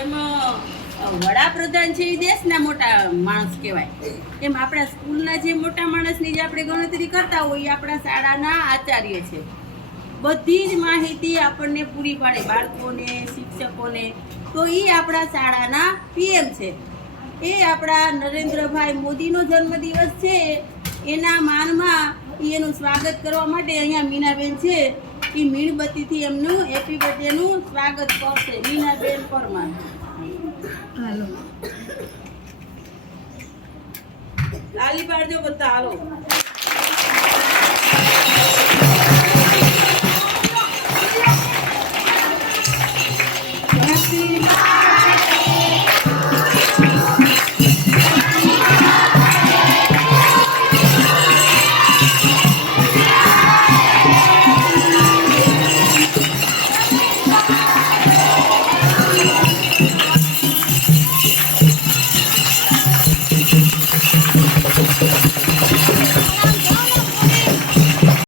એમ વડાપ્રધાન છે એ દેશના મોટા માણસ કહેવાય. એમ આપણા સ્કૂલના જે મોટા માણસની જે આપણે ગણતરી કરતા હોઈએ આપણા શાળાના આચાર્ય છે. બધી જ માહિતી આપણને પૂરી પાડે બાળકોને, શિક્ષકોને. તો એ આપણા શાળાના પીએમ છે. એ આપણા નરેન્દ્રભાઈ મોદીનો જન્મદિવસ છે. એના માનમાં એનું સ્વાગત કરવા માટે અહીંયા મીનાબેન છે. એ મીણબત્તીથી એમનું હેપી બર્થડેનું સ્વાગત મીનાબેન પરમાર હાલો. લાલી પાડજો બધા હાલો.